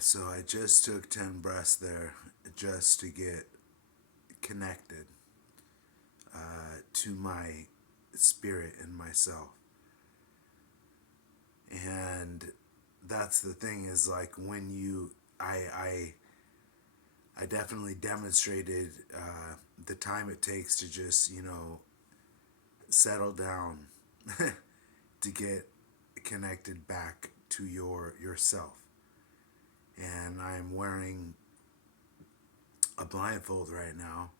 So I just took 10 breaths there just to get connected to my spirit and myself. And that's the thing is like when you, I definitely demonstrated the time it takes to just, settle down to get connected back to yourself. And I'm wearing a blindfold right now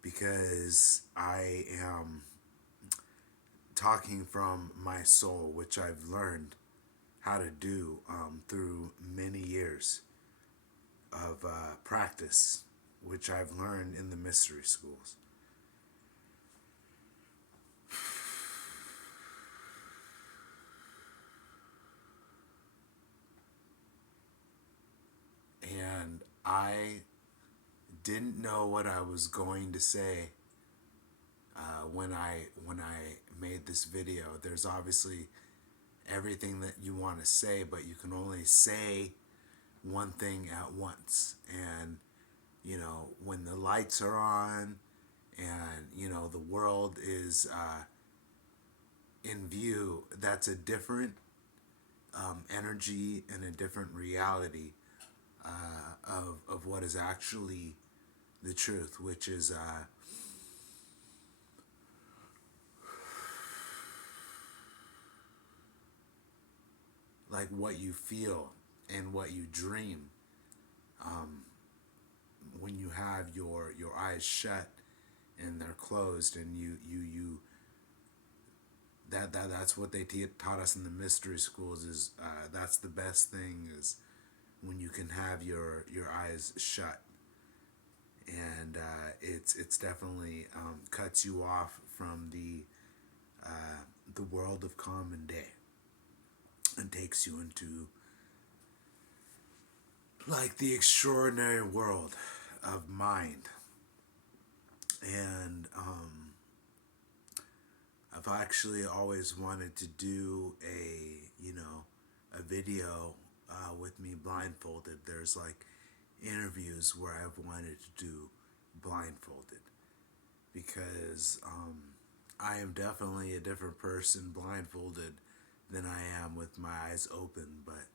because I am talking from my soul, which I've learned how to do through many years of practice, which I've learned in the mystery schools. And I didn't know what I was going to say when I made this video. There's obviously everything that you want to say, but you can only say one thing at once. And when the lights are on, and the world is in view, that's a different energy and a different reality of what is actually the truth, which is like what you feel and what you dream when you have your eyes shut and they're closed, and you that's what they taught us in the mystery schools is that's the best thing is when you can have your eyes shut. And it's definitely cuts you off from the world of common day and takes you into like the extraordinary world of mind. And I've actually always wanted to do a video with me blindfolded. There's like interviews where I've wanted to do blindfolded because I am definitely a different person blindfolded than I am with my eyes open. But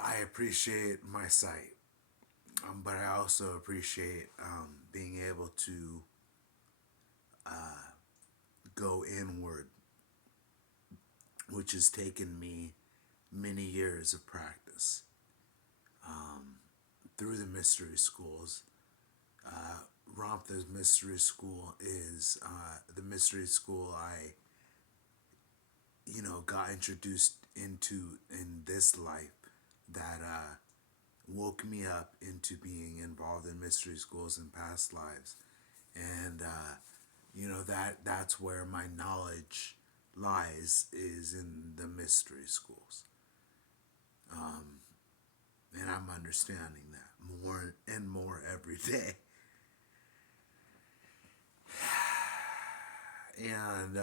I appreciate my sight, but I also appreciate being able to go inward, which has taken me many years of practice through the mystery schools. Ramtha's mystery school is the mystery school I, got introduced into in this life that woke me up into being involved in mystery schools in past lives. And that's where my knowledge lies, is in the mystery schools. And I'm understanding that more and more every day. And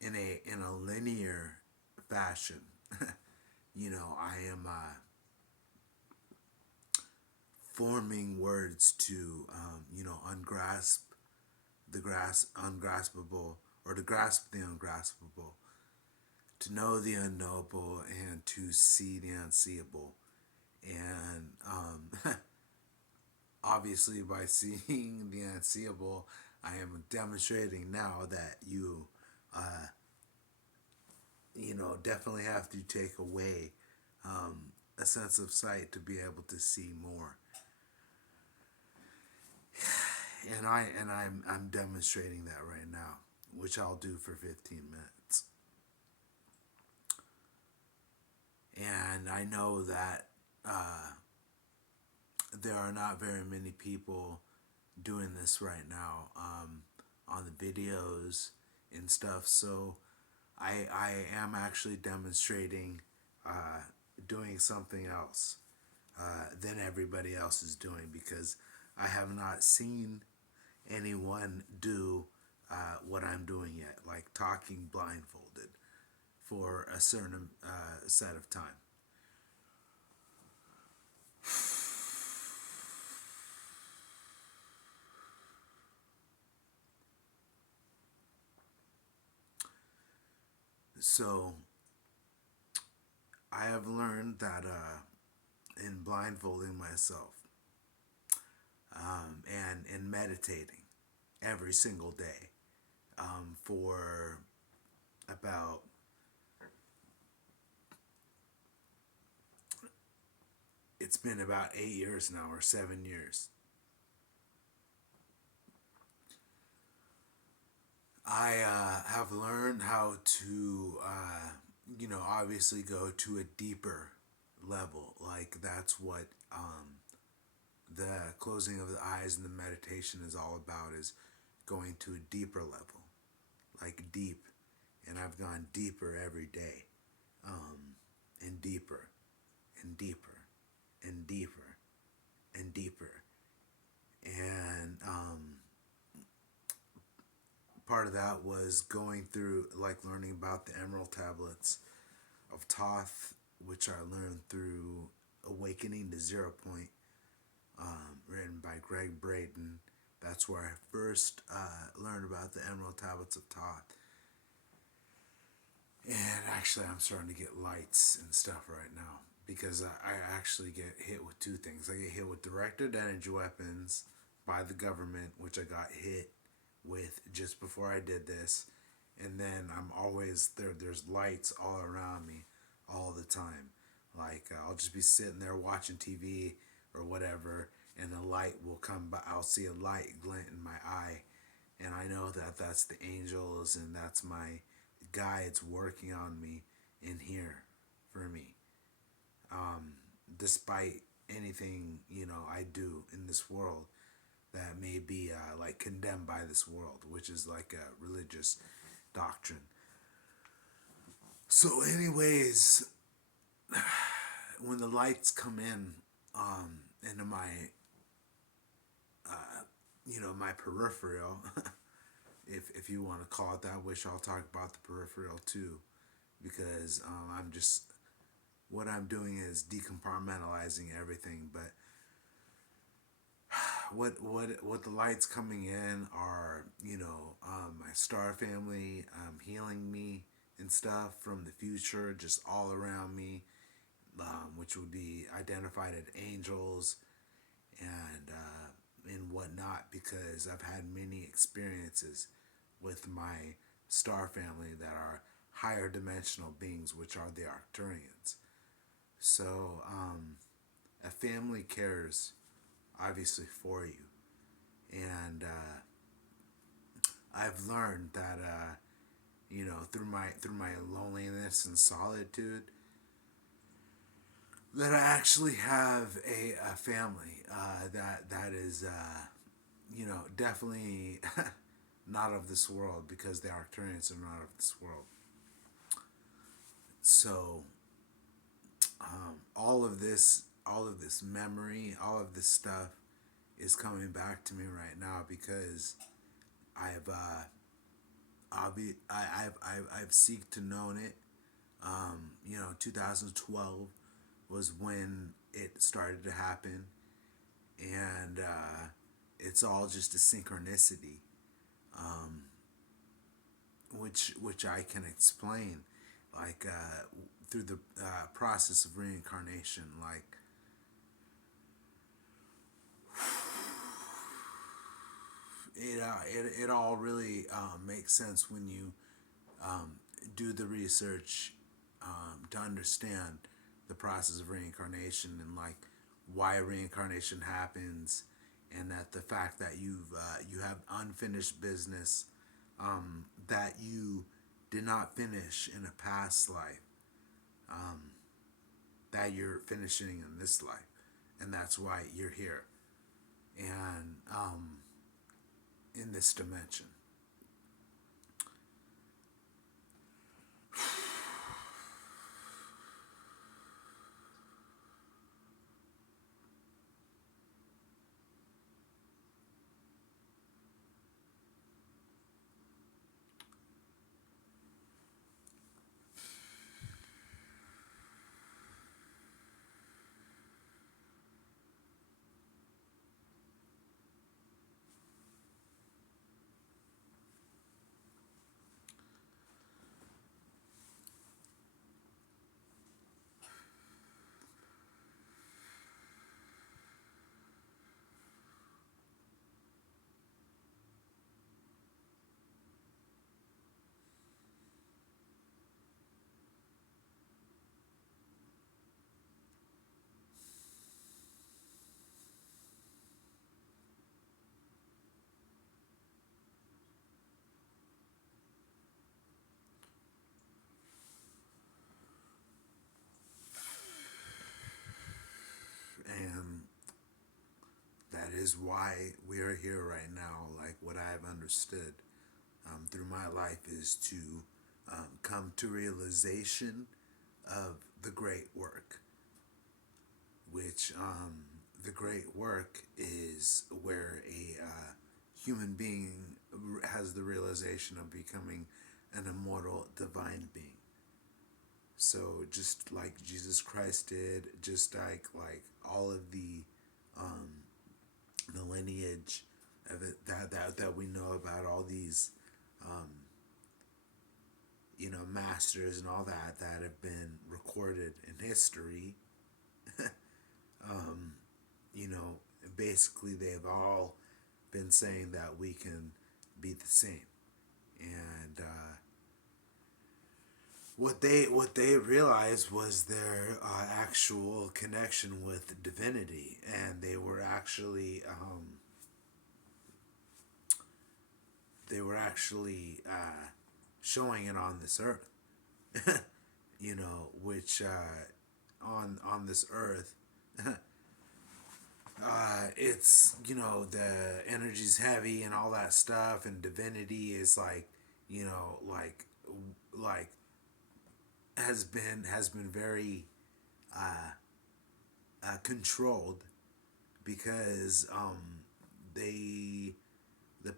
in a linear fashion, I am forming words to ungrasp ungraspable, or to grasp the ungraspable, to know the unknowable, and to see the unseeable. And obviously, by seeing the unseeable, I am demonstrating now that definitely have to take away a sense of sight to be able to see more. And I'm demonstrating that right now, which I'll do for 15 minutes. And I know that there are not very many people doing this right now on the videos and stuff. So I am actually demonstrating doing something else than everybody else is doing, because I have not seen anyone do what I'm doing yet, like talking blindfolded. for a certain set of time. So I have learned that in blindfolding myself and in meditating every single day for about it's been about 8 years now or 7 years. I have learned how to, obviously go to a deeper level. Like that's what the closing of the eyes and the meditation is all about, is going to a deeper level, like deep. And I've gone deeper every day, and deeper, and deeper, and deeper, and deeper. And part of that was going through, like, learning about the Emerald Tablets of Thoth, which I learned through Awakening to Zero Point, written by Greg Braden. That's where I first learned about the Emerald Tablets of Thoth. And actually, I'm starting to get lights and stuff right now because I actually get hit with two things. I get hit with directed energy weapons by the government, which I got hit with just before I did this. And then I'm always there. There's lights all around me all the time. Like I'll just be sitting there watching TV or whatever, and a light will come by. I'll see a light glint in my eye, and I know that that's the angels and that's my guides working on me in here for me. Despite anything I do in this world that may be like condemned by this world, which is like a religious doctrine. So, anyways, when the lights come in into my my peripheral, if you want to call it that, which I'll talk about the peripheral too, because I'm just what I'm doing is decompartmentalizing everything. But what the lights coming in are, my star family healing me and stuff from the future, just all around me, which would be identified as angels and whatnot, because I've had many experiences with my star family that are higher dimensional beings, which are the Arcturians. So a family cares obviously for you, and I've learned that through my loneliness and solitude, that I actually have a family that is definitely not of this world, because the Arcturians are not of this world. So all of this memory, all of this stuff is coming back to me right now, because I've seeked to known it. 2012 was when it started to happen, and it's all just a synchronicity, which I can explain, like through the process of reincarnation, like. It all really makes sense when you do the research to understand the process of reincarnation, and like why reincarnation happens, and that the fact that you have unfinished business that you did not finish in a past life, that you're finishing in this life, and that's why you're here, and in this dimension. is why we are here right now. Like what I've understood through my life is to come to realization of the great work, which the great work is where a human being has the realization of becoming an immortal divine being. So just like Jesus Christ did, just like all of the lineage of it, that we know about, all these masters and all that have been recorded in history. you know Basically they've all been saying that we can be the same. And what they realized was their actual connection with divinity, and they were actually showing it on this earth. Which on this earth, it's the energy's heavy and all that stuff, and divinity is like has been very controlled, because the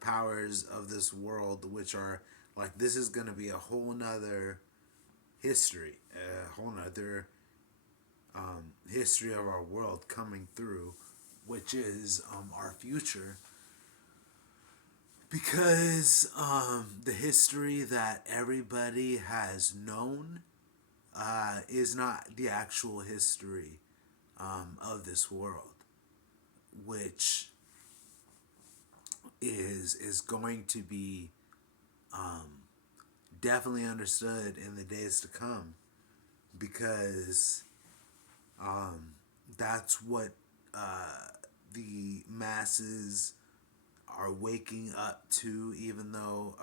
powers of this world, which are like, this is going to be a whole nother history, a whole nother history of our world coming through, which is our future. Because the history that everybody has known is not the actual history of this world, which is going to be definitely understood in the days to come, because that's what the masses are waking up to, even though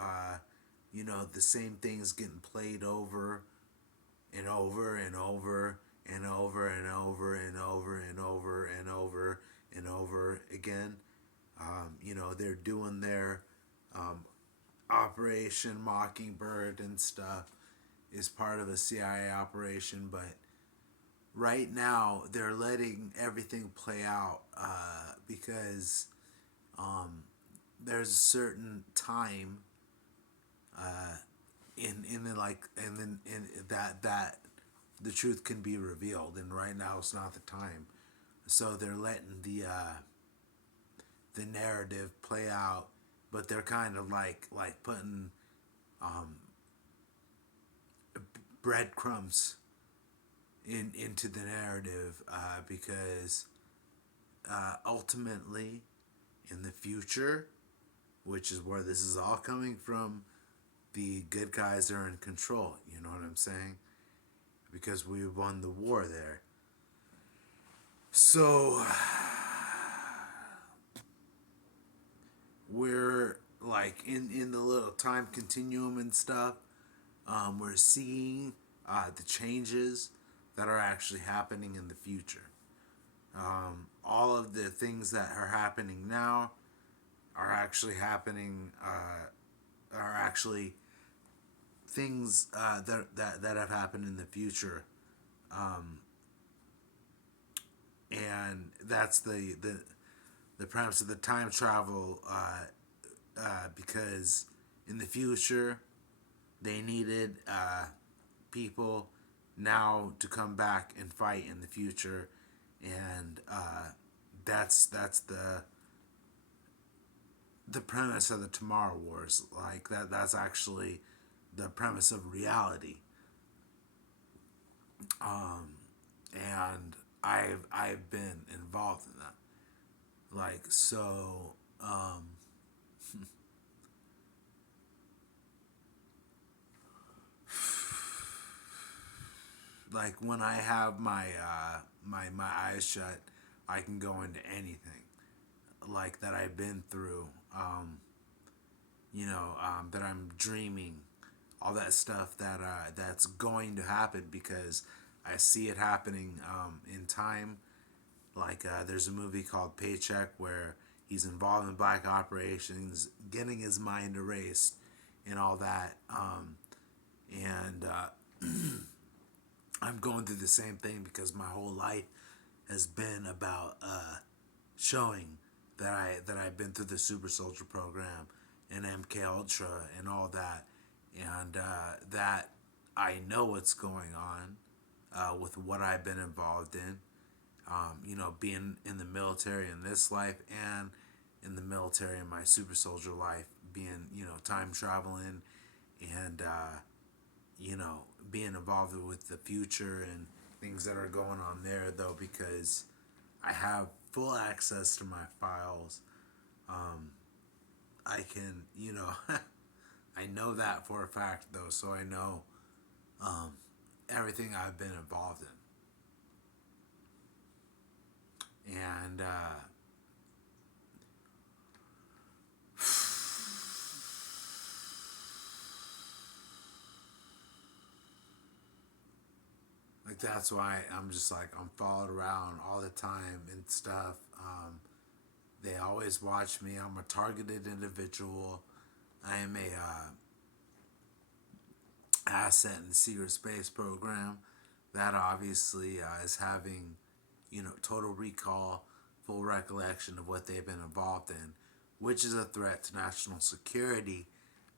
the same thing's getting played over and over and over and over and over and over and over and over and over again. They're doing their Operation Mockingbird and stuff is part of a CIA operation, but right now they're letting everything play out because there's a certain time in the like and then in that the truth can be revealed, and right now it's not the time. So they're letting the narrative play out, but they're kind of like putting breadcrumbs into the narrative, because ultimately in the future, which is where this is all coming from, the good guys are in control. You know what I'm saying? Because we won the war there. So we're like in the little time continuum and stuff. We're seeing the changes that are actually happening in the future. All of the things that are happening now are actually happening. Are actually things that have happened in the future, and that's the premise of the time travel. Because in the future they needed people now to come back and fight in the future, and that's the premise of the Tomorrow Wars. Like that's actually the premise of reality. And I've been involved in that. Like so like when I have my eyes shut, I can go into anything like that I've been through. That I'm dreaming, all that stuff that's going to happen, because I see it happening in time, Like there's a movie called Paycheck where he's involved in black operations, getting his mind erased, and all that. And I'm going through the same thing because my whole life has been about showing that I've been through the Super Soldier program and MK Ultra and all that, and that I know what's going on with what I've been involved in. Being in the military in this life and in the military in my Super Soldier life, being time traveling and being involved with the future and things that are going on there though, because I have full access to my files. I can, I know that for a fact though, so I know everything I've been involved in. And like that's why I'm just like I'm followed around all the time and stuff. They always watch me. I'm a targeted individual. I am a asset in the secret space program. That obviously is having, total recall, full recollection of what they've been involved in, which is a threat to national security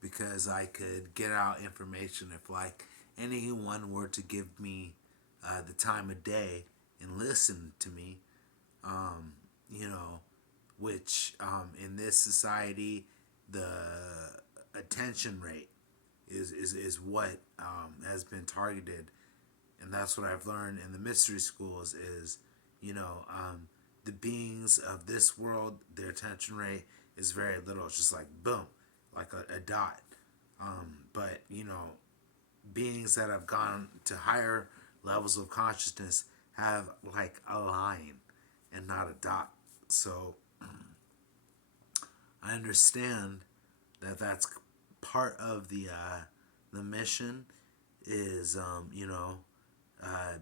because I could get out information if, like, anyone were to give me the time of day and listen to me, you know, which in this society, the attention rate is what has been targeted, and that's what I've learned in the mystery schools is, the beings of this world, their attention rate is very little. It's just like boom, like a dot. But beings that have gone to higher levels of consciousness have like a line and not a dot. So I understand that that's part of the mission is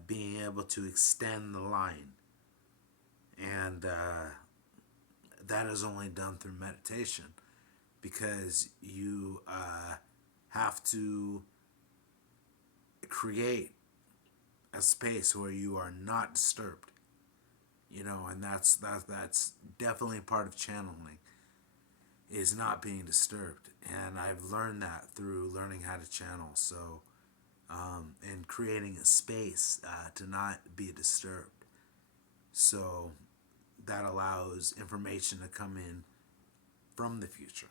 being able to extend the line, and that is only done through meditation because you have to create a space where you are not disturbed, and that's definitely part of channeling is not being disturbed, and I've learned that through learning how to channel. So and creating a space to not be disturbed, so that allows information to come in from the future.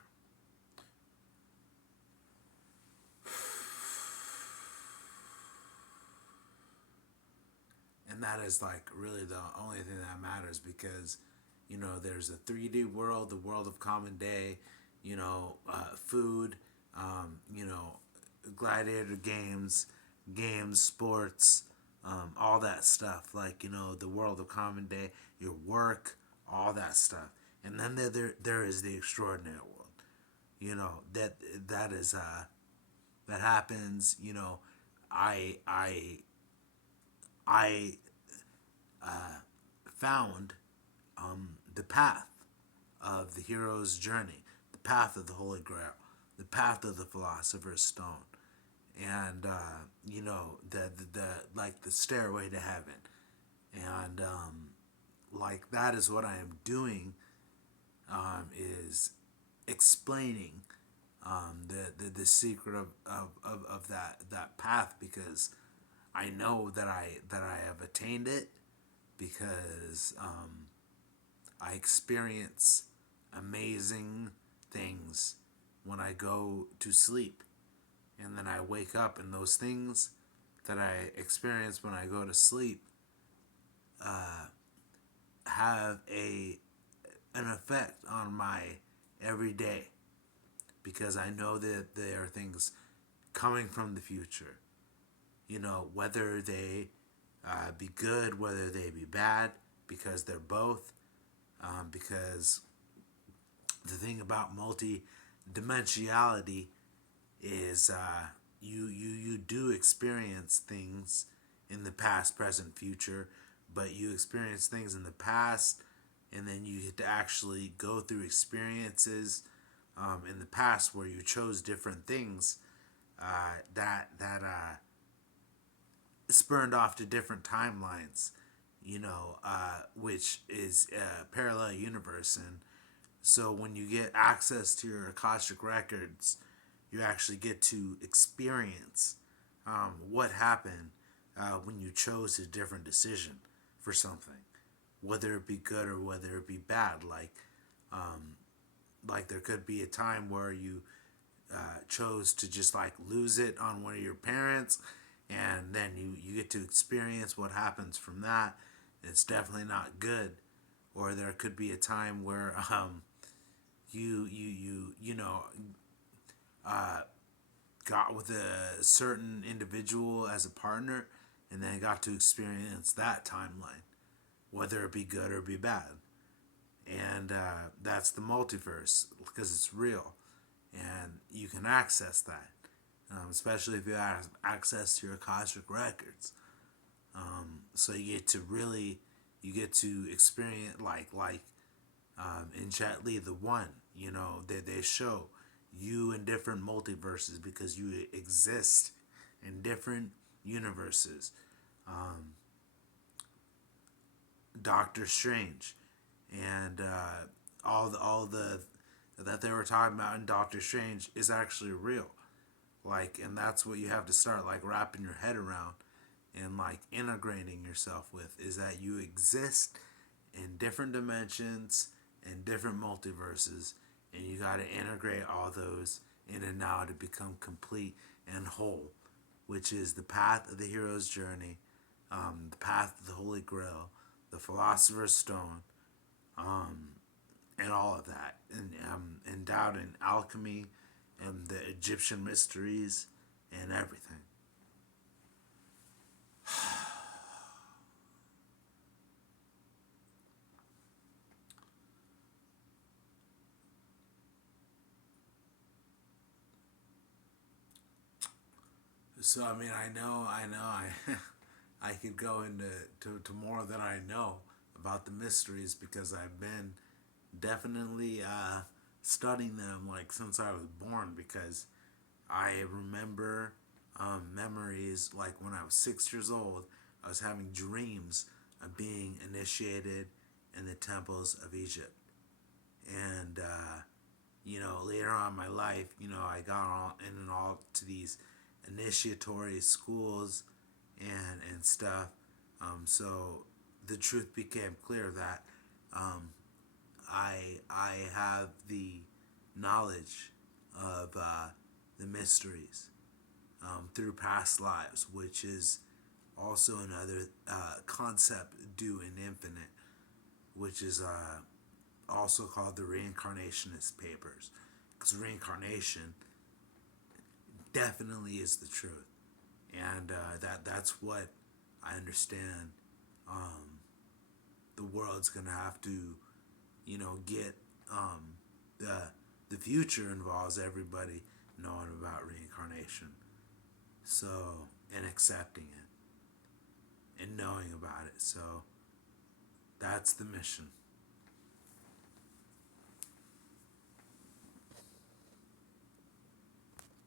And that is like really the only thing that matters because there's a 3D world, the world of common day, food, gladiator games, sports, all that stuff, like the world of common day, your work, all that stuff. And then there is the extraordinary world, that that is that happens. I found the path of the hero's journey, the path of the Holy Grail, the path of the Philosopher's Stone, and the like the stairway to heaven, and like that is what I am doing, is explaining the secret of that path because I know that I have attained it because I experience amazing things when I go to sleep. And then I wake up, and those things that I experience when I go to sleep have an effect on my everyday because I know that there are things coming from the future. Whether they be good, whether they be bad, because they're both. Because the thing about multi-dimensionality is you do experience things in the past, present, future, but you experience things in the past, and then you get to actually go through experiences in the past where you chose different things that spurned off to different timelines, which is a parallel universe. And so when you get access to your Akashic records, you actually get to experience what happened when you chose a different decision for something, whether it be good or whether it be bad. Like there could be a time where you chose to just like lose it on one of your parents, and then you get to experience what happens from that. It's definitely not good. Or there could be a time where you got with a certain individual as a partner, and then got to experience that timeline, whether it be good or be bad. And that's the multiverse because it's real, and you can access that, especially if you have access to your Akashic records. So you get to experience in Jet Li the One. They show you in different multiverses because you exist in different universes. Doctor Strange, and all the that they were talking about in Doctor Strange is actually real. And that's what you have to start wrapping your head around and integrating yourself with, is that you exist in different dimensions and different multiverses, and you got to integrate all those in and out to become complete and whole, which is the path of the hero's journey, the path of the Holy Grail, the Philosopher's Stone, and all of that, and endowed in alchemy and the Egyptian mysteries and everything. So I mean, I could go into to more than I know about the mysteries because I've been definitely studying them since I was born, because I remember memories when I was 6 years old. I was having dreams of being initiated in the temples of Egypt, and later on in my life, I got all in and all to these initiatory schools and stuff. So the truth became clear that um, I have the knowledge of the mysteries through past lives, which is also another concept due in Infinite, which is also called the Reincarnationist Papers, because reincarnation definitely is the truth, and that's what I understand. The world's gonna have to, get the the future involves everybody knowing about reincarnation, so and accepting it and knowing about it. So that's the mission.